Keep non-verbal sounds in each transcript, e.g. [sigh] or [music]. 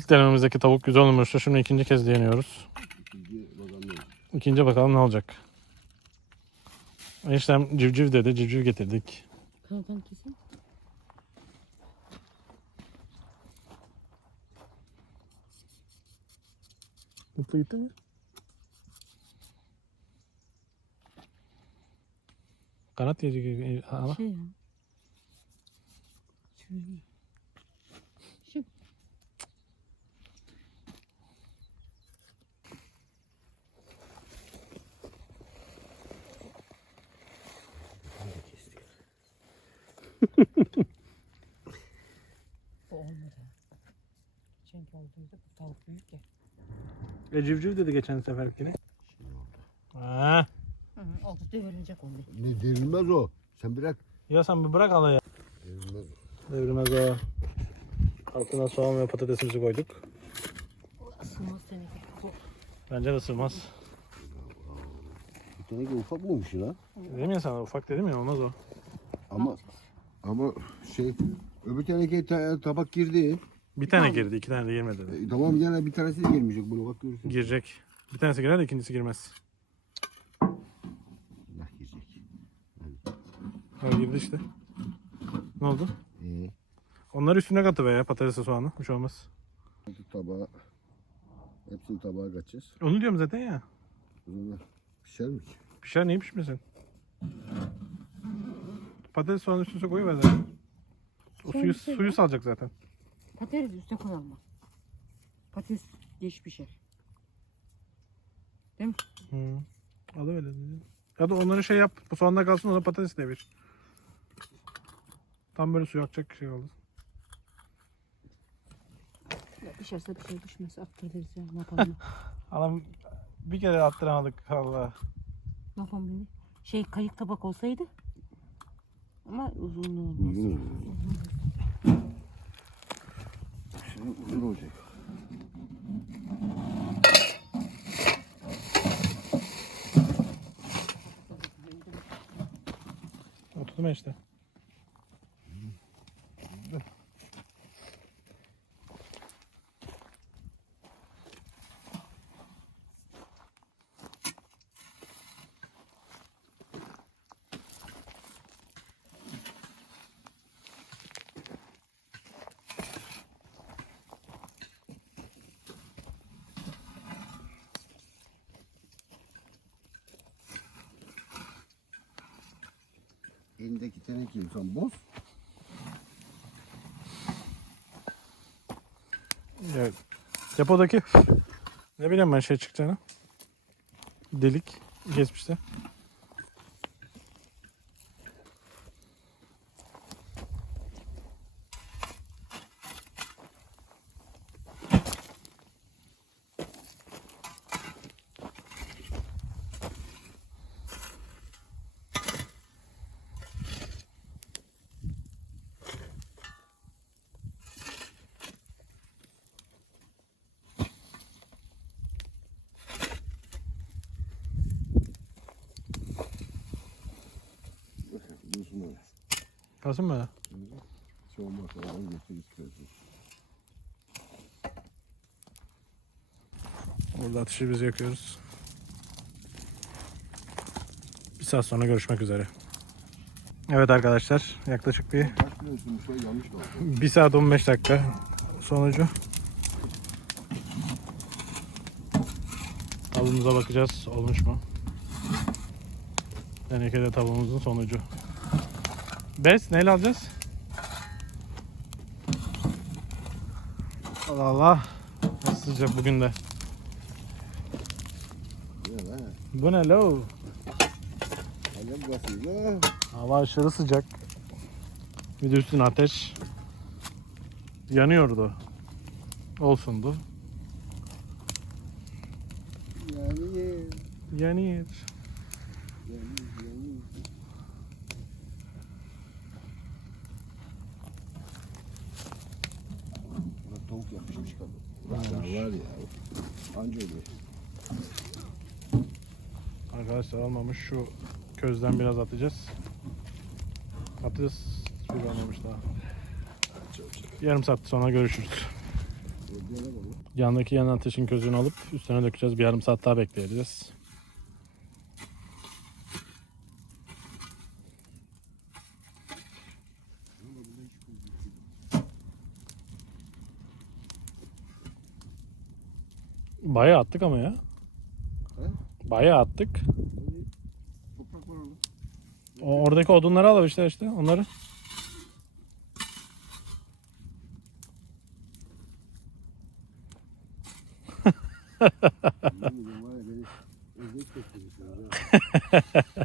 İlk denememizdeki tavuk güzel olmuştu. Şimdi ikinci kez deniyoruz. İkinci bakalım. Ne olacak. Eniştem civciv dedi. Civciv getirdik. Kankan kesin. Mutlu gitti mi? Kanat yiyecek. Ama Şey ya. Şöyle. Bu olmadı. Çünkü olduğunda bu tavuk büyük ya. E civciv dedi geçen seferkine. Ha. Hı hı, oldu devrilecek onu. Ne derilmez o. Sen bırak. Ya sen bir bırak ala ya. Derilmez o. Devrilmez o. Altına soğan ve patatesimizi koyduk. Sığmaz seni. Bu. Bence de sığmaz. Bir tane ufak mıymış lan? Dedim ya sana ufak dedim ya olmaz o. Ama ama şey öbür teneke ta- tabak girdi. Bir tane girdi iki tane de girmedi dedi. E, tamam yani bir tanesi de girmeyecek bunu bak görürsün. Girecek. Bir tanesi girer de ikincisi girmez. Allah girecek. Ha girdi işte. Ne oldu? Ee, Onları üstüne katı be ya patatesle soğanı. Bir şey olmaz. artık tabağa hepsini tabağa kaçacağız. Onu diyorum zaten ya. O zaman pişer mi ki? Pişer neyi pişmesin? Patates soğanı üstüne koyuver zaten. O suyu, şey suyu salacak zaten. Patates üstte koyalım. Patates geç pişer. Değil mi? Hı. Alıver dedi. Ya da onları şey yap. Bu soğanlar kalsın ona patates devir. Tam böyle suyu akacak şey oldu. Ya pişerse bir şey pişmezse attırırız ya. Ne yapalım? [laughs] Adam bir kere attıramadık Allah. ne yapalım şimdi? Şey kayık tabak olsaydı. Ama uzun olmaz. Uzun olur. Şimdi uzun olacak. Oturdum işte. Elindeki tenekeyi sen boz. Evet. Depodaki ne bileyim ben şey çıkacağını. Delik geçmişte. Dursun öyle. Kalsın mı? Olmaz. Allah'ın gösterisi kırılsın. Burada ateşi biz yakıyoruz. Bir saat sonra görüşmek üzere. Evet arkadaşlar yaklaşık bir Kaç kilosun şey yanlış mı oldu? [laughs] 1 saat 15 dakika sonucu. Tavuğumuza bakacağız olmuş mu? Tenekede tavuğumuzun sonucu. Bes neyle alacağız? Allah Allah. Nasıl sıcak bugün de. Bu ne lo? Hava aşırı sıcak. Bir de üstüne ateş. Yanıyordu. Olsundu. Yani Yanıyor. yani yani. Tavuk yapışmış. Ya var ya. Anca öyle. Arkadaşlar olmamış şu közden biraz atacağız. Patates bir olmamış daha. Yarım saat sonra görüşürüz. Yandaki yan ateşin közünü alıp üstüne dökeceğiz. Bir yarım saat daha bekleyeceğiz. Bayağı attık ama ya. He? Bayağı attık. Toprak var orada. O, oradaki odunları al işte işte onları. Yemin var ya beni çektirirsiniz [laughs]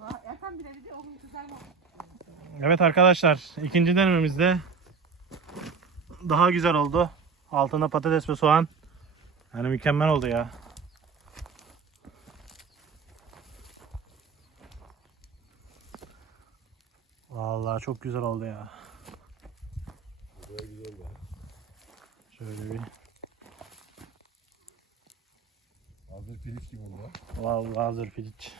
ha. Erkan bile dedi onun güzel mi? Evet arkadaşlar ikinci denememizde daha güzel oldu. Altında patates ve soğan. Yani mükemmel oldu ya. Vallahi çok güzel oldu ya. Şöyle bir. Hazır piliç gibi oldu. Vallahi hazır piliç.